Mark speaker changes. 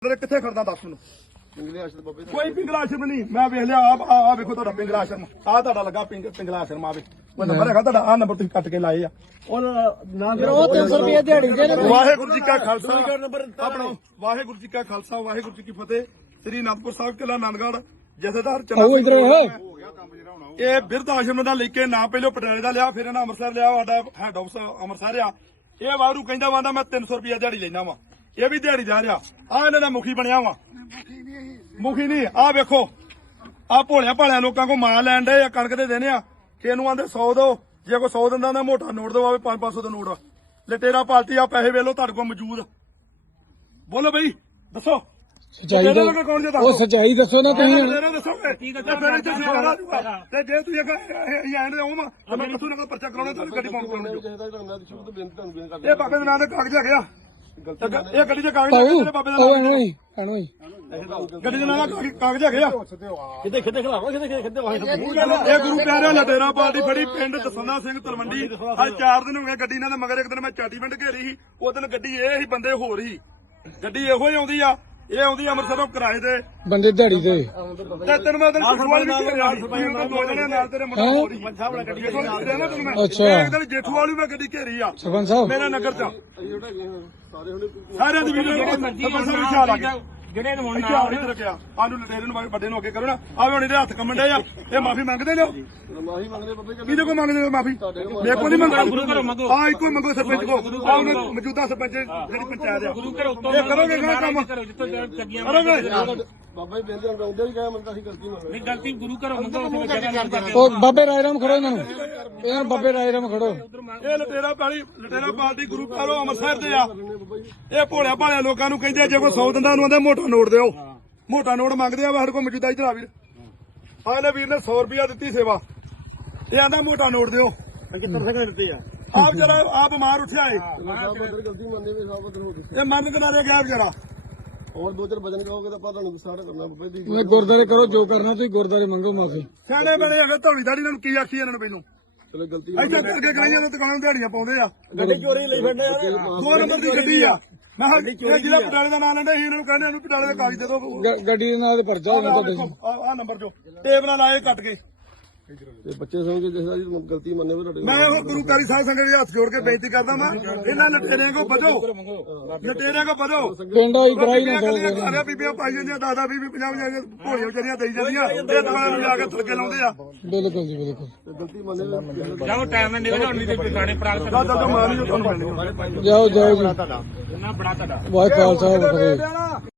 Speaker 1: Motor ਕਿੱਥੇ ਖੜਦਾ ਦੱਸ ਮੈਨੂੰ। ਕੋਈ ਪਿੰਗਲਾ ਆਸ਼ਰਮ ਨਹੀਂ, ਮੈਂ ਵੇਖ ਲਿਆ ਆ ਵੇਖੋ ਤੁਹਾਡਾ ਪਿੰਗਲਾ ਆਸ਼ਰਮ, ਆ ਤੁਹਾਡਾ ਲੱਗਾ ਪਿੰਗਲਾ ਆਸ਼ਰਮ ਆਵੇ ਕੋਈ ਨੰਬਰ ਹੈਗਾ ਤੁਹਾਡਾ, ਆ ਨੰਬਰ ਤੁਸੀਂ ਕੱਟ ਕੇ ਲਾਏ ਆ।
Speaker 2: ਉਹ 300 ਰੁਪਏ ਦਿਹਾੜੀ ਦੇ
Speaker 1: ਵਾਹਿਗੁਰੂ ਜੀ ਕਾ ਖਾਲਸਾ ਆਪਣਾ ਵਾਹਿਗੁਰੂ ਜੀ ਕਾ ਖਾਲਸਾ ਵਾਹਿਗੁਰੂ ਜੀ ਕੀ ਫਤਿਹ। ਸ੍ਰੀ ਅਨੰਦਪੁਰ ਸਾਹਿਬ ਕਿਲਾ ਆਨੰਦਗੜ੍ਹ ਜਥੇਦਾਰ ਇਹ ਬਿਰਧ ਆਸ਼ਰਮ ਦਾ ਲੈ ਕੇ ਨਾ ਪਹਿਲੋਂ ਪਟਿਆਲੇ ਦਾ ਲਿਆ, ਫਿਰ ਇਹਨਾਂ ਅੰਮ੍ਰਿਤਸਰ ਲਿਆ, ਸਾਡਾ ਹੈਡ ਆਫਿਸ ਅੰਮ੍ਰਿਤਸਰ ਆ। ਇਹ ਵਾਰੂ ਕਹਿੰਦਾ ਵਾਂਦਾ ਮੈਂ 300 ਰੁਪਏ ਦਿਹਾੜੀ ਲੈਣਾ ਵਾ, ਇਹ ਵੀ ਦਿਹਾੜੀ ਜਾ ਰਿਹਾ। ਆ ਇਹਨਾਂ ਦਾ ਮੁਖੀ ਬਣਿਆ ਵਾ, ਮੁਖੀ ਨਹੀਂ ਆ ਵੇਖੋ ਆ ਭੋਲਿਆਂ ਭਾਲਿਆਂ ਲੋਕਾਂ ਕੋ ਮਾਂ ਲੈਣ ਦੇ ਆ, ਕਣਕ ਦੇ ਦੇਣੇ ਆ ਕਿ ਇਹਨੂੰ ਆਂਦੇ 100 ਦੋ, ਜੇ ਕੋਈ 100 ਦਿੰਦਾ ਨਾ ਮੋਟਾ ਨੋਟ ਦਵਾਵੇ 500 ਦਾ ਨੋਟ ਲਟੇਰਾ ਪਾਲਟੀ ਆ, ਪੈਸੇ ਵੇਲੋ ਤੁਹਾਡੇ ਕੋਲ ਮੌਜੂਦ। ਬੋਲੋ ਬਈ ਦੱਸੋ
Speaker 3: ਸੱਚਾਈ ਦਾ ਉਹ ਸੱਚਾਈ ਦੱਸੋ ਨਾ ਤੁਸੀਂ
Speaker 1: ਦੱਸੋਗੇ ਤੇ ਜੇ ਤੁਸੀਂ ਐਂਡ ਦੇ ਹੋਵਾਂ ਤਾਂ ਮੈਂ ਕਿਥੋਂ ਨਾ ਪਰਚਾ ਕਰਾਉਣਾ ਤੁਹਾਨੂੰ ਗੱਡੀ ਪਾਉਣ ਇਹ ਬਾਬੇ ਦੇ ਨਾਂ ਦੇ ਕਾਗਜ਼ ਹੈਗੇ ਆ, ਇਹ ਗੱਡੀ ਦੇ ਕਾਗਜ਼ ਹੈਗੇ ਬਾਬੇ ਦੇ ਨਾਂ ਗੱਡੀ ਦੇ ਨਾਂ ਦੇ ਕਾਗਜ਼ ਹੈਗੇ ਆ।
Speaker 2: ਕਿਤੇ ਖਿਲਾਵਾ ਕਿਤੇ
Speaker 1: ਇਹ ਗੁਰੂ ਪਿਆਰਿਆਂ ਲਟੇਰਾ ਪਾਰਟੀ ਫੜੀ ਪਿੰਡ ਦਸੰਨਾ ਸਿੰਘ ਤਲਵੰਡੀ। ਅੱਜ 4 ਦਿਨ ਹੋ ਗਏ ਗੱਡੀ ਇਹਨਾਂ ਦੇ ਮਗਰ। ਇੱਕ ਦਿਨ ਮੈਂ ਚਾਟੀ ਪਿੰਡ ਘੇਰੀ ਸੀ, ਉਹ ਦਿਨ ਗੱਡੀ ਇਹ ਹੀ ਬੰਦੇ ਹੋਰ ਹੀ, ਗੱਡੀ ਇਹੋ ਹੀ ਆਉਂਦੀ ਆ, ਇਹ ਆਉਂਦੀ ਅੰਮ੍ਰਿਤਸਰੋਂ ਕਿਰਾਏ ਤੇ
Speaker 3: ਬੰਦੇ ਦਿਹਾੜੀ ਤੇ
Speaker 1: ਤੇ ਤੈਨੂੰ ਮੈਂ ਦੋ ਜਣੇ ਨਾਲ ਤੇਰੇ ਮੁੰਡਾ ਹੋਰ ਹੀ ਸਾਹਿਬ ਨਾਲ ਗੱਡੀ
Speaker 3: ਅੱਛਾ
Speaker 1: ਇੱਕ ਦਿਨ ਜੇਠੂ ਵਾਲੀ ਮੈਂ ਗੱਡੀ ਘੇਰੀ ਆ
Speaker 3: ਸਰਪੰਚ ਸਾਹਿਬ
Speaker 1: ਮੇਰੇ ਨਗਰ ਚ ਸਾਰਿਆਂ ਦੀ ਵੀਡੀਓ ਸਰਪੰਚ ਸਾਹਿਬ ਵਿਚਾਰ ਆ ਗਿਆ
Speaker 2: ਜਿਹੜੇ ਨੂੰ ਹੁਣ
Speaker 1: ਨਾਲ ਇੱਧਰ ਰੱਖਿਆ ਆਨੂੰ ਲਟੇਰੇ ਨੂੰ ਵੱਡੇ ਨੂੰ ਅੱਗੇ ਕਰੋ ਨਾ। ਆਵੇ ਹੁਣ ਇਹਦੇ ਹੱਥ ਕੰਮਣ ਡੇ ਆ, ਇਹ ਮਾਫੀ ਮੰਗਦੇ ਨੇ।
Speaker 4: ਮਾਫੀ ਮੰਗਦੇ ਬੱਬੇ
Speaker 1: ਕਿਹਦੇ ਕੋ ਮੰਗਦੇ ਹੋ ਮਾਫੀ? ਮੇਰੇ ਕੋਲ ਨਹੀਂ ਮੰਗਦੇ, ਆ ਇੱਕੋ ਮੰਗੋ ਸਰਪੰਚ ਕੋ, ਆ ਉਹਨੇ ਮੌਜੂਦਾ ਸਰਪੰਚ ਜਿਹੜੀ ਪੰਚਾਇਤ ਆ।
Speaker 2: ਗੁਰੂ ਘਰ ਉੱਤੋਂ
Speaker 1: ਇਹ ਕਰੋਗੇ ਕਿਹੜਾ ਕੰਮ ਕਰੋਗੇ?
Speaker 4: ਬਾਬਾ ਹੀ ਬੇਨਤੀ ਆਉਂਦੇ ਵੀ ਕਹੇ ਮੰਨਦਾ ਸੀ ਗਲਤੀ ਮੰਨ
Speaker 2: ਨਹੀਂ ਗਲਤੀ ਗੁਰੂ ਘਰ ਮੰਗੋ।
Speaker 3: ਉਹ ਬਾਬੇ ਰਾਏ ਰਾਮ ਖੜੋ ਇਹਨਾਂ ਨੂੰ, ਇਹਨਾਂ ਨੂੰ ਬਾਬੇ ਰਾਏ ਰਾਮ ਖੜੋ।
Speaker 1: ਇਹ ਲਟੇਰਾ ਪਾਰਟੀ ਗੁਰੂ ਘਰੋਂ ਅੰਮ੍ਰਿਤਸਰ ਦੇ ਆ। ਇਹ ਭੋਲਿਆ ਭਾਲਿਆ ਲੋਕਾਂ ਨੂੰ ਕਹਿੰਦੇ ਜੇ ਕੋਈ 100 ਦਿੰਦਾ ਉਹਨੂੰ ਆਂਦੇ ਮੋਟਾ ਨੋਟ ਦਿਓ, ਮੋਟਾ ਨੋਟ ਮੰਗਦੇ ਆ। ਸਾਡੇ ਕੋਲ ਮੌਜੂਦਾ ਇਧਰ ਆ ਵੀਰ, ਆਲੇ ਵੀਰ ਨੇ 100 ਰੁਪਇਆ ਦਿੱਤੀ ਸੇਵਾ, ਇਹ ਆਂਦਾ ਮੋਟਾ ਨੋਟ ਦਿਓ।
Speaker 2: 75 ਸੈਕਿੰਡ ਦਿੱਤੇ ਆ
Speaker 1: ਆਪ ਜਰਾ ਆ ਬਿਮਾਰ ਉੱਠਿਆ ਏ,
Speaker 4: ਗਲਤੀ ਮੰਨਦੇ ਵੀ ਸਾਬਤ ਹੋ ਗਈ।
Speaker 1: ਇਹ ਮੰਨ ਕਿਨਾਰੇ ਗਿਆ ਵਿਚਾਰਾ।
Speaker 4: ਹੋਰ 2-4 ਵਜਨ ਕਹੋਗੇ ਤਾਂ ਆਪਾਂ ਤੁਹਾਨੂੰ ਸਾਰਾ ਕਰਨਾ ਬੱਬੇ ਦੀ।
Speaker 3: ਮੈਂ ਗੁਰਦਾਰੇ ਕਰੋ ਜੋ ਕਰਨਾ, ਤੁਸੀਂ ਗੁਰਦਾਰੇ ਮੰਗੋ ਮਾਫੀ।
Speaker 1: ਸਿਆਣੇ ਬਣੇ ਹੈਗੇ ਧੌਲੀ ਦਾੜੀ ਇਹਨਾਂ ਨੂੰ ਕੀ ਆਖੀ ਇਹਨਾਂ ਨੂੰ ਪਹਿਲੋਂ
Speaker 4: ਚਲੋ ਗਲਤੀ
Speaker 1: ਇੱਥੇ ਕਰਕੇ ਕਰਾਈਆਂ ਤੇ ਦੁਕਾਨਾਂ ਦਿਹਾੜੀਆਂ ਪਾਉਂਦੇ ਆ।
Speaker 2: ਗੱਡੀ ਚੋਰੀ ਲਈ ਫਿਰਦੇ ਆ।
Speaker 1: 2 ਨੰਬਰ ਦੀ ਗੱਡੀ ਆ। ਮੈਂ ਕਿਹਾ ਇਹ ਜਿਹੜਾ ਪਟਿਆਲੇ ਦਾ ਨਾਂ ਲੈਂਦੇ ਸੀ ਇਹਨਾਂ ਨੂੰ ਕਹਿੰਦੇ ਇਹਨੂੰ ਪਟਿਆਲੇ ਦੇ ਕਾਗਜ਼ ਦੇ ਦਿਓ।
Speaker 3: ਗੱਡੀ ਦੇ ਨਾਲ ਦੇ ਪਰਚਾ ਹੋਣਾ ਤੁਹਾਡੇ।
Speaker 1: ਆ ਨੰਬਰ ਜੋ ਟੇਪ ਨਾਲ ਆਏ ਕੱਟ ਕੇ।
Speaker 4: ਤੇ ਬੱਚੇ ਸਮਝ ਜਿਸ ਦਾ ਗਲਤੀ ਮੰਨੇ ਵੀ ਤੁਹਾਡੇ
Speaker 1: ਮੈਂ ਉਹ ਗੁਰੂ ਕਾਰੀ ਸਾਹਿਬ ਸੰਗਤ ਦੇ ਹੱਥ ਜੋੜ ਕੇ ਬੇਨਤੀ ਕਰਦਾ ਮੈਂ, ਇਹਨਾਂ ਲਟੇਰਿਆਂ ਕੋ ਬਚੋ, ਲਟੇਰਿਆਂ ਕੋ ਬਚੋ।
Speaker 3: ਪਿੰਡ ਆਈ ਕਰਾਈ ਨਾ ਦੋ
Speaker 1: ਸਾਰੀਆਂ ਬੀਬੀਆਂ ਪਾਈ ਜਾਂਦੀਆਂ 10 20 50 ਭੋਲੀਆਂ ਵਿਚਾਰੀਆਂ ਦੇਈ ਜਾਂਦੀਆਂ, ਇਹ ਦੁਕਾਨਾਂ ਨੂੰ ਜਾ ਕੇ ਥਲਕੇ ਲਾਉਂਦੇ ਆ।
Speaker 3: ਬਿਲਕੁਲ ਜੀ ਬਿਲਕੁਲ।
Speaker 4: ਗਲਤੀ ਮੰਨੇ
Speaker 2: ਜਾਓ ਟਾਈਮ ਨਾਲ ਨਿਕਲ ਨਹੀਂ ਤੇ ਗਾਣੇ ਪ੍ਰਾਪਤ
Speaker 1: ਦਾਦਾ ਮਾਰ ਲਿਓ ਤੁਹਾਨੂੰ ਮਿਲਣੀ।
Speaker 3: ਜਾਓ ਜਾਓ ਜੀ,
Speaker 2: ਨਾ ਬੜਾ ਤੁਹਾਡਾ
Speaker 3: ਵਾਹਿਗੁਰੂ ਖਾਲਸਾ ਵਾਹਿਗੁਰੂ ਫਤਿਹ।